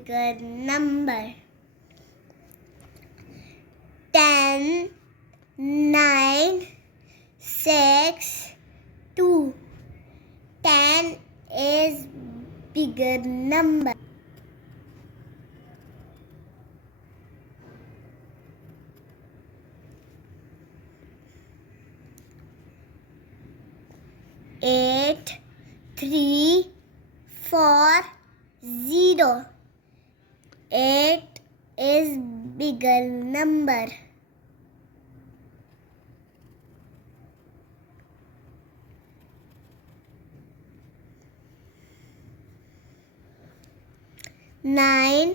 bigger number. 10, 9, 6, 2. 10 is bigger number. 8, 3, 4, 0. 8 is bigger number. 9,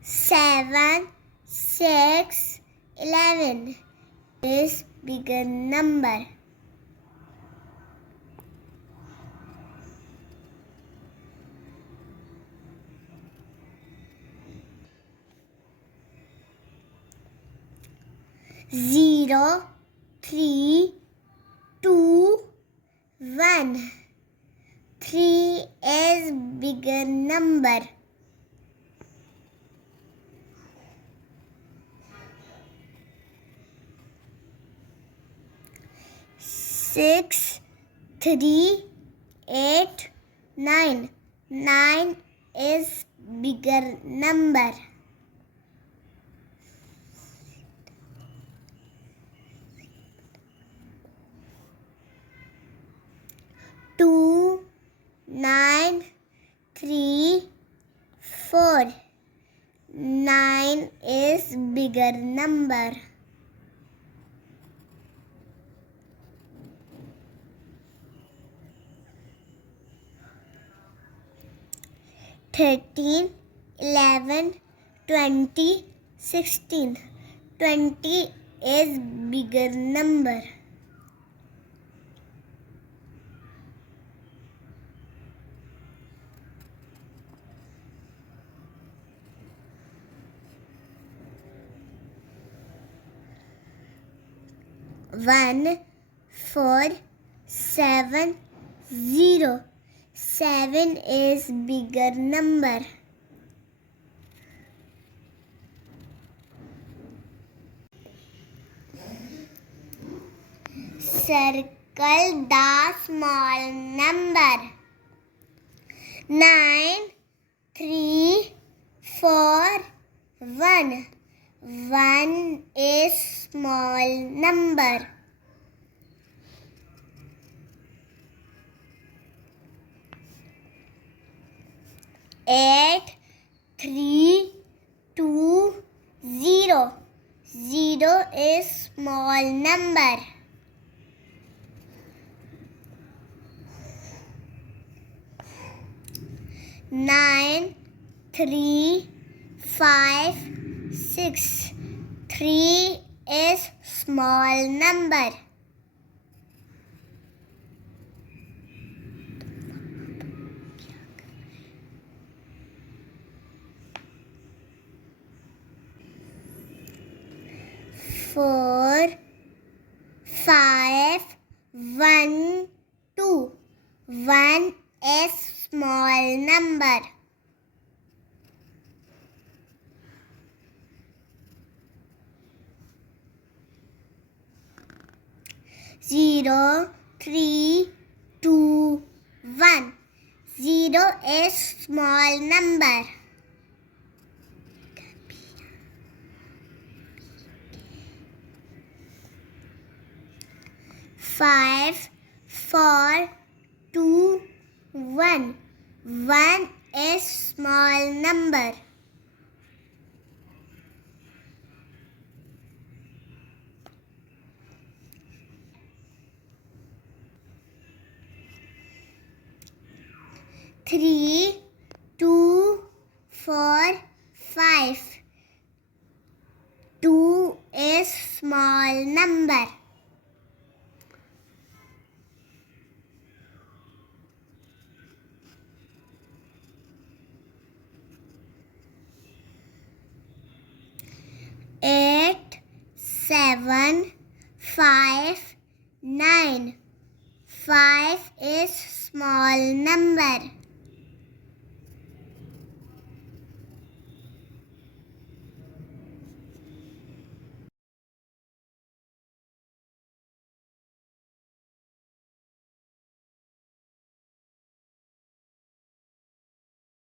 7, 6, 11 is bigger number. 0, 3, 2, 1. 3 is bigger number. 6, 3, 8, 9. 9 is bigger number. 2, 9, 3, 4. 9 is bigger number. 13, 11, 20, 16. 20 is bigger number. 1, 4, 7, 0. 7 is bigger number. 'Circle the small number. 9, 3, 4, 1. 1 is small number. 8, 3, 2, 0. 0 is small number. 9, 3, 5, 6. 3 is small number. 4, 5, 1, 2. 1 is small number. 0, 3, 2, 1. 0 is small number. 5, 4, 2, 1. 1 is small number. 3, 2, 4, 5. 2 is small number. 8, 7, 5, 9. 5 is small number.